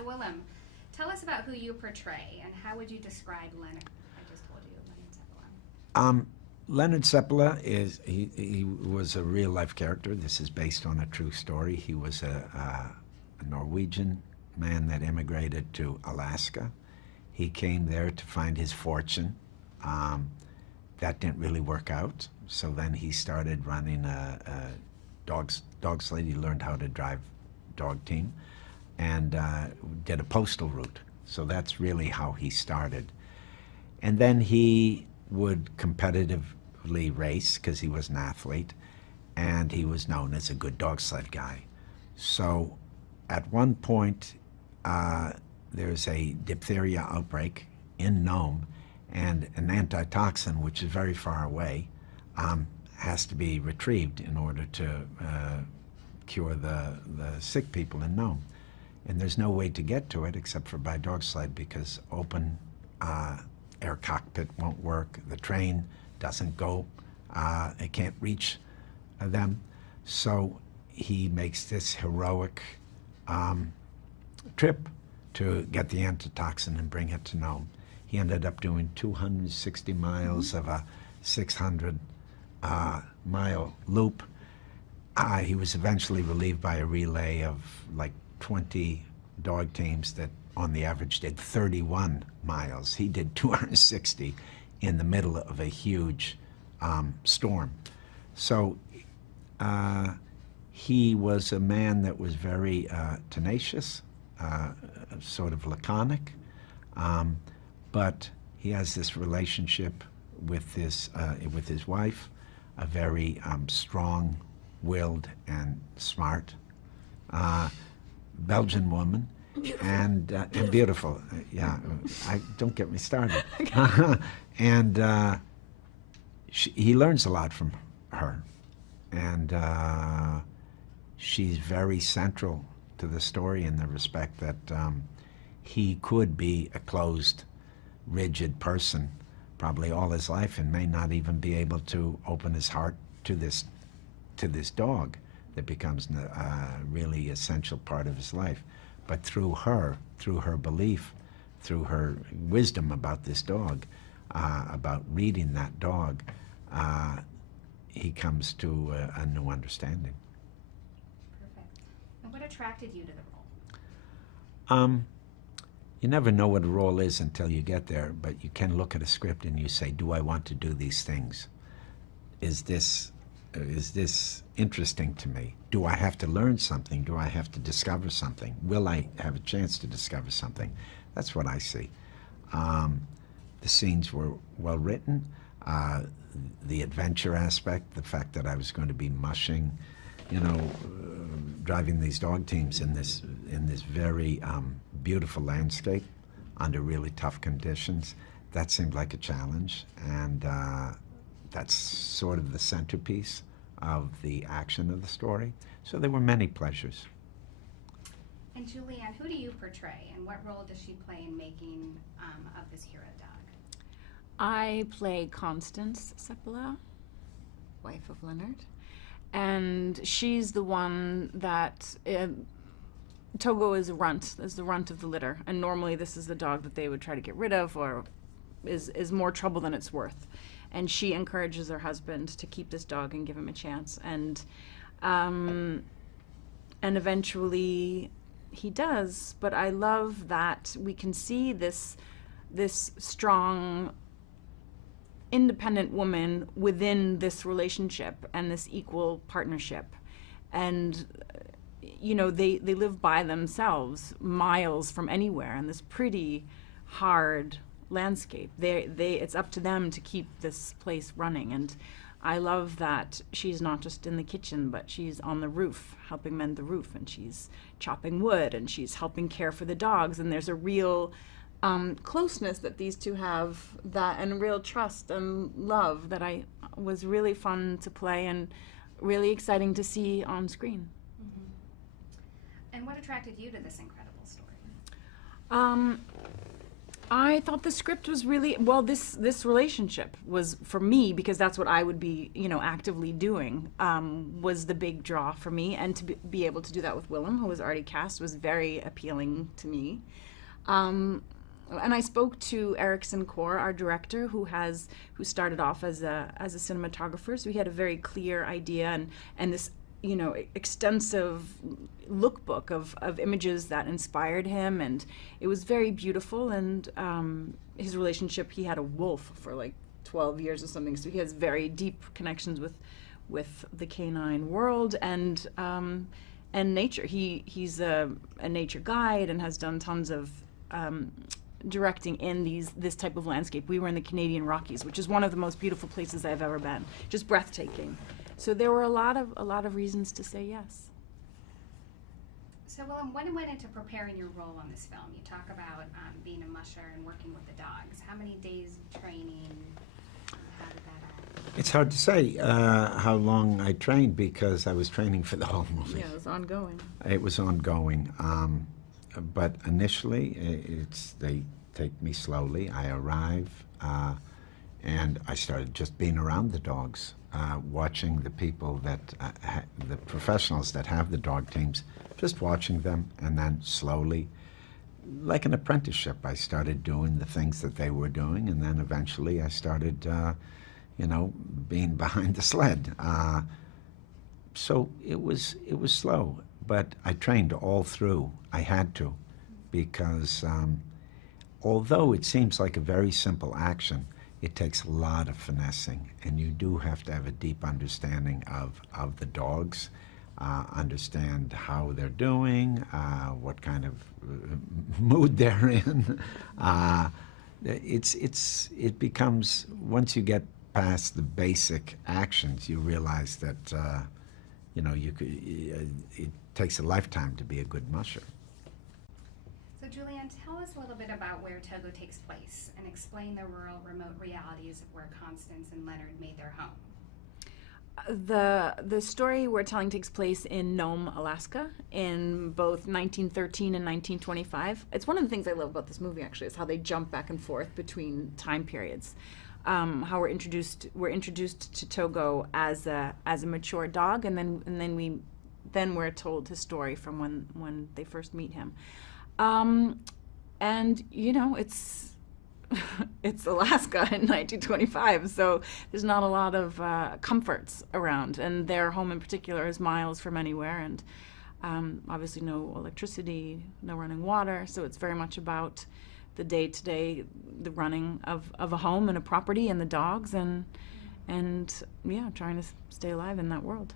So Willem, tell us about who you portray and how would you describe Leonard? I just told you, Leonard Zeppelin. Leonard Seppala he was a real life character. This is based on a true story. He was a Norwegian man that immigrated to Alaska. He came there to find his fortune. That didn't really work out. So then he started running a dog sled. He learned how to drive dog team and did a postal route. So that's really how he started. And then he would competitively race because he was an athlete, and he was known as a good dog sled guy. So at one point, there's a diphtheria outbreak in Nome, and an antitoxin, which is very far away, has to be retrieved in order to cure the sick people in Nome. And there's no way to get to it except for by dog sled, because open air cockpit won't work. The train doesn't go. It can't reach them. So he makes this heroic trip to get the antitoxin and bring it to Nome. He ended up doing 260 miles of a 600-mile loop. He was eventually relieved by a relay of like 20 dog teams that on the average did 31 miles. He did 260 in the middle of a huge storm. So he was a man that was very tenacious, sort of laconic, but he has this relationship with his wife, a very strong-willed and smart Belgian woman, and beautiful. Yeah, don't get me started. And he learns a lot from her, and she's very central to the story in the respect that he could be a closed, rigid person probably all his life and may not even be able to open his heart to this dog that becomes a really essential part of his life. But through her belief, through her wisdom about this dog, about reading that dog, he comes to a new understanding. Perfect. And what attracted you to the role? You never know what a role is until you get there, but you can look at a script and you say, do I want to do these things? Is this interesting to me? Do I have to learn something? Do I have to discover something? Will I have a chance to discover something? That's what I see. The scenes were well written. The adventure aspect, the fact that I was going to be mushing, driving these dog teams in this very beautiful landscape under really tough conditions, that seemed like a challenge, and that's sort of the centerpiece of the action of the story. So there were many pleasures. And Julianne, who do you portray, and what role does she play in making of this hero dog? I play Constance Seppala, wife of Leonard, and she's the one that Togo is the runt of the litter, and normally this is the dog that they would try to get rid of, or is more trouble than it's worth. And she encourages her husband to keep this dog and give him a chance, and eventually he does. But I love that we can see this strong, independent woman within this relationship and this equal partnership, and they live by themselves miles from anywhere in this pretty hard landscape. It's up to them to keep this place running, and I love that she's not just in the kitchen, but she's on the roof helping mend the roof, and she's chopping wood, and she's helping care for the dogs, and there's a real closeness that these two have, and real trust and love that was really fun to play and really exciting to see on screen. Mm-hmm. And what attracted you to this incredible story? I thought the script was really well. This relationship was for me because that's what I would be, actively doing. Was the big draw for me, and to be able to do that with Willem, who was already cast, was very appealing to me. And I spoke to Erickson Core, our director, who started off as a cinematographer. So he had a very clear idea and this extensive lookbook of images that inspired him, and it was very beautiful. And his relationship, he had a wolf for like 12 years or something, so he has very deep connections with the canine world and nature. He's a nature guide and has done tons of directing in this type of landscape. We were in the Canadian Rockies, which is one of the most beautiful places I've ever been, just breathtaking. So there were a lot of reasons to say yes. So, Willem, when it went into preparing your role on this film, you talk about being a musher and working with the dogs. How many days of training? How did that happen? It's hard to say how long I trained because I was training for the whole movie. Yeah, it was ongoing. It was ongoing. But initially, they take me slowly. I arrive, and I started just being around the dogs, watching the people that, the professionals that have the dog teams, just watching them, and then slowly, like an apprenticeship, I started doing the things that they were doing, and then eventually I started, being behind the sled. So it was slow, but I trained all through. I had to, because although it seems like a very simple action, it takes a lot of finessing, and you do have to have a deep understanding of the dogs, understand how they're doing, what kind of mood they're in. It becomes, once you get past the basic actions, you realize that it takes a lifetime to be a good musher. So, Julianne, tell us a little bit about where Togo takes place and explain the rural, remote realities of where Constance and Leonard made their home. The story we're telling takes place in Nome, Alaska, in both 1913 and 1925. It's one of the things I love about this movie, actually, is how they jump back and forth between time periods. How we're introduced to Togo as a mature dog, and then we're told his story from when they first meet him. And it's Alaska in 1925, so there's not a lot of comforts around, and their home in particular is miles from anywhere, and obviously no electricity, no running water, so it's very much about the day-to-day, the running of a home and a property and the dogs, and trying to stay alive in that world.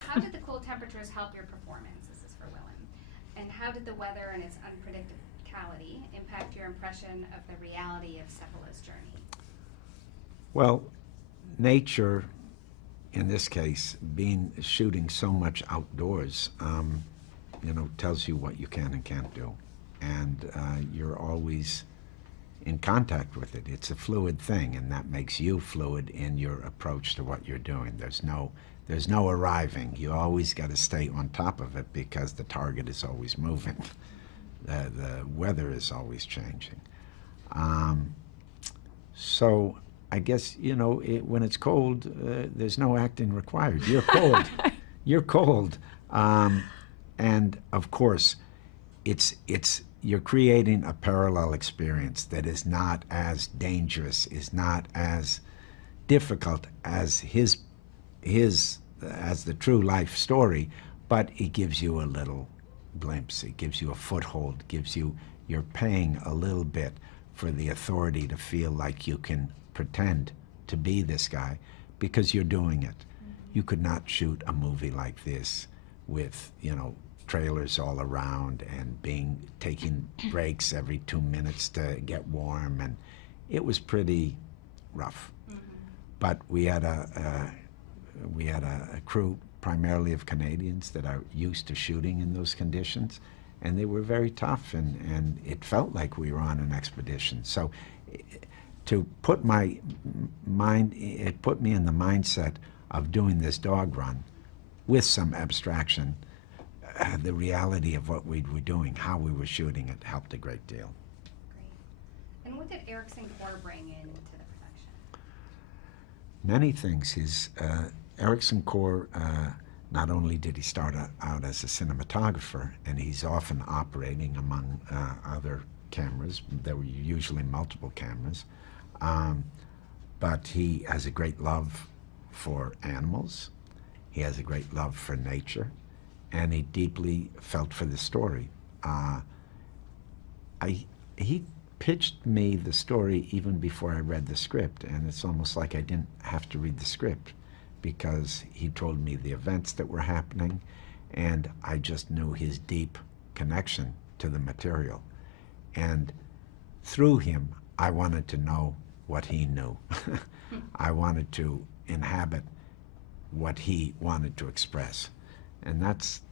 How did the cool temperatures help your performance? This is for Willem. And how did the weather and its unpredictability impact your impression of the reality of Cephala's journey? Well, nature, in this case, shooting so much outdoors, tells you what you can and can't do. And you're always in contact with it. It's a fluid thing, and that makes you fluid in your approach to what you're doing. There's no arriving. You always got to stay on top of it because the target is always moving. The weather is always changing. So I guess, when it's cold, there's no acting required. You're cold. You're cold. And of course, you're creating a parallel experience that is not as dangerous, is not as difficult as as the true life story, but it gives you a little glimpse. It gives you a foothold, you're paying a little bit for the authority to feel like you can pretend to be this guy because you're doing it. You could not shoot a movie like this with, trailers all around and taking breaks every 2 minutes to get warm, and it was pretty rough. Mm-hmm. But we had a crew primarily of Canadians that are used to shooting in those conditions, and they were very tough, and it felt like we were on an expedition. So it put me in the mindset of doing this dog run with some abstraction. The reality of what we were doing, how we were shooting it, helped a great deal. Great. And what did Erickson Core bring into the production? Many things. Erickson Core, not only did he start out as a cinematographer, and he's often operating among other cameras, there were usually multiple cameras, but he has a great love for animals, he has a great love for nature, and he deeply felt for the story. He pitched me the story even before I read the script, and it's almost like I didn't have to read the script because he told me the events that were happening, and I just knew his deep connection to the material. And through him, I wanted to know what he knew. I wanted to inhabit what he wanted to express. And that's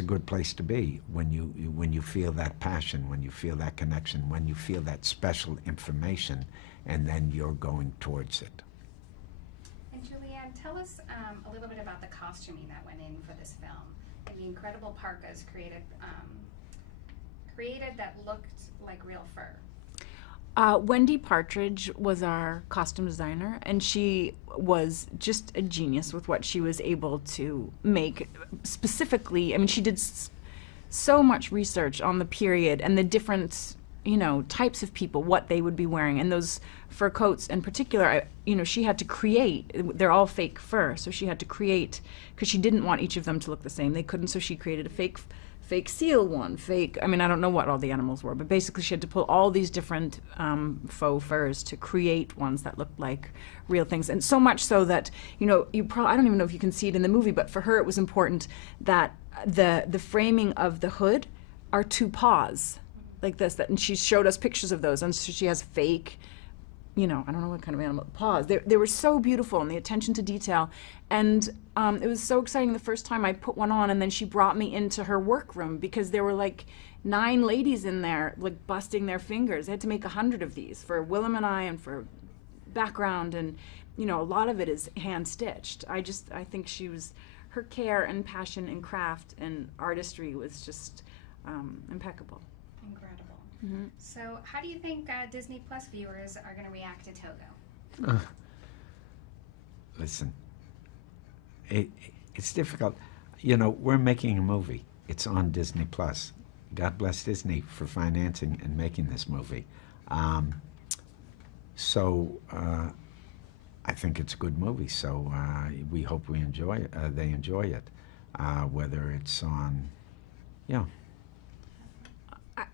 a good place to be when you feel that passion, when you feel that connection, when you feel that special information, and then you're going towards it. And Julianne, tell us a little bit about the costuming that went in for this film. The incredible parkas created that looked like real fur. Wendy Partridge was our costume designer, and she was just a genius with what she was able to make. Specifically, I mean, she did so much research on the period and the different, types of people, what they would be wearing, and those fur coats in particular. She had to create. They're all fake fur, so she had to create, because she didn't want each of them to look the same. They couldn't, so she created a fake seal one, I don't know what all the animals were, but basically she had to pull all these different faux furs to create ones that looked like real things. And so much so that, I don't even know if you can see it in the movie, but for her it was important that the framing of the hood are two paws like this, and she showed us pictures of those, and so she has fake, I don't know what kind of animal, paws. They were so beautiful, and the attention to detail. And it was so exciting the first time I put one on, and then she brought me into her workroom because there were like 9 ladies in there, like busting their fingers. They had to make 100 of these for Willem and I, and for background, and a lot of it is hand stitched. I think her care and passion and craft and artistry was just impeccable. Incredible. Mm-hmm. So how do you think Disney Plus viewers are going to react to Togo? Listen, it's difficult. We're making a movie. It's on Disney Plus. God bless Disney for financing and making this movie. So I think it's a good movie. So we hope they enjoy it. Whether it's on,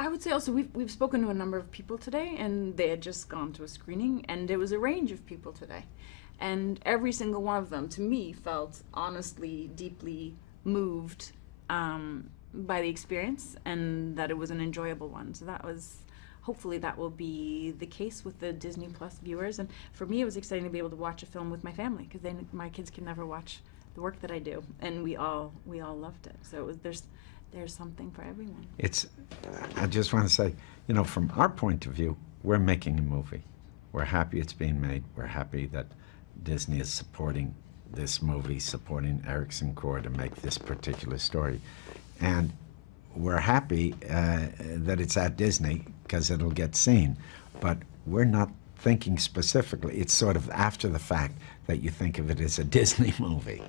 I would say also we've spoken to a number of people today, and they had just gone to a screening, and it was a range of people today, and every single one of them, to me, felt honestly deeply moved by the experience, and that it was an enjoyable one. So hopefully that will be the case with the Disney Plus viewers. And for me, it was exciting to be able to watch a film with my family, because my kids can never watch the work that I do, and we all loved it. So there's something for everyone. I just want to say, from our point of view, we're making a movie. We're happy it's being made. We're happy that Disney is supporting this movie, supporting Erickson Core to make this particular story. And we're happy that it's at Disney because it'll get seen. But we're not thinking specifically. It's sort of after the fact that you think of it as a Disney movie.